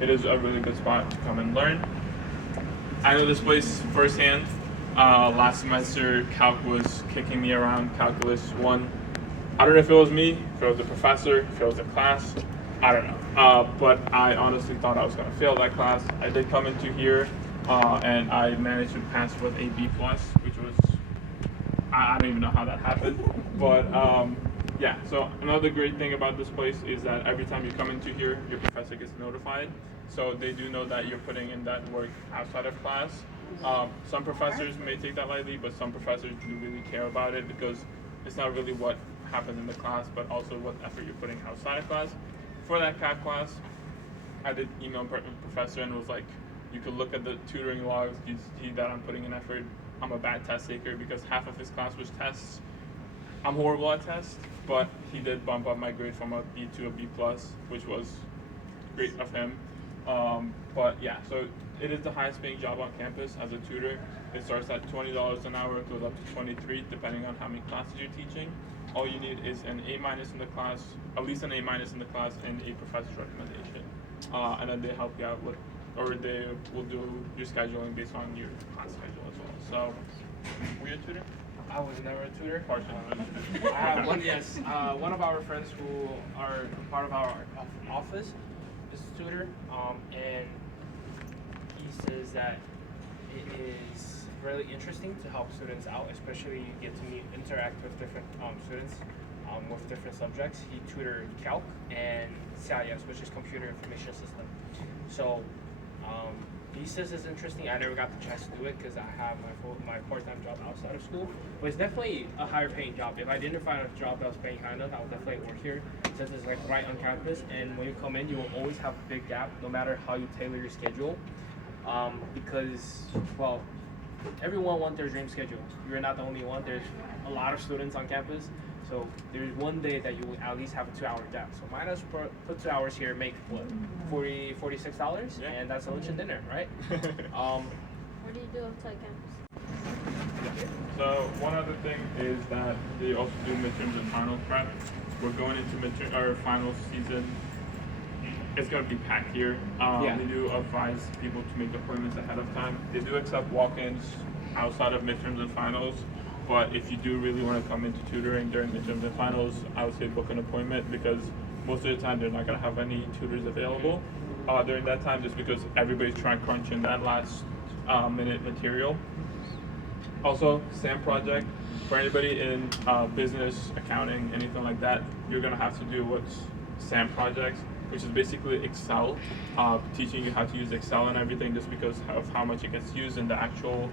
it is a really good spot to come and learn. I know this place firsthand. Last semester, Calc was kicking me around, Calculus 1. I don't know if it was me, if it was the professor, if it was the class. I don't know. But I honestly thought I was going to fail that class. I did come into here, and I managed to pass with a B+, which was, I don't even know how that happened. But yeah, so another great thing about this place is that every time you come into here, your professor gets notified. So they do know that you're putting in that work outside of class. Some professors may take that lightly, but some professors do really care about it because it's not really what happens in the class, but also what effort you're putting outside of class. For that CAP class, I did email professor and was like, you could look at the tutoring logs, you see that I'm putting in effort. I'm a bad test taker because half of his class was tests. I'm horrible at tests, but he did bump up my grade from a B to a B+, which was great of him. But yeah, so it is the highest paying job on campus as a tutor. It starts at $20 an hour, goes up to 23 depending on how many classes you're teaching. All you need is an A- in the class, at least an A- in the class, and a professor's recommendation. And then they help you out with, or they will do your scheduling based on your class schedule as well. So, were you a tutor? I was never a tutor. Partially. I have one, yes. One of our friends who are part of our office is a tutor, and he says that it is really interesting to help students out, especially you get to interact with different students with different subjects. He tutored Calc and CIS, which is Computer Information System. So he says it's interesting. I never got the chance to do it because I have my part-time job outside of school, but it's definitely a higher paying job. If I didn't find a job that was paying high enough, I would definitely work here since it's like right on campus. And when you come in, you will always have a big gap, no matter how you tailor your schedule, because well, everyone wants their dream schedule. You're not the only one. There's a lot of students on campus. So there's one day that you will at least have a 2-hour gap. So might as well put 2 hours here, make what, $46? Yeah. And that's a lunch and dinner, right? What do you do outside campus? So one other thing is that they also do midterms and final prep. We're going into our final season. It's going to be packed here. We do advise people to make appointments ahead of time. They do accept walk-ins outside of midterms and finals, but if you do really want to come into tutoring during midterms and finals, I would say book an appointment because most of the time they're not going to have any tutors available during that time just because everybody's trying to crunch in that last minute material. Also, SAM project, for anybody in business, accounting, anything like that, you're going to have to do what's SAM projects, which is basically Excel, teaching you how to use Excel and everything just because of how much it gets used in the actual